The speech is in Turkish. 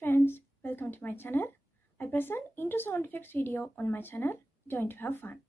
friends, welcome to my channel. I present intro sound effects video on my channel. Join to have fun.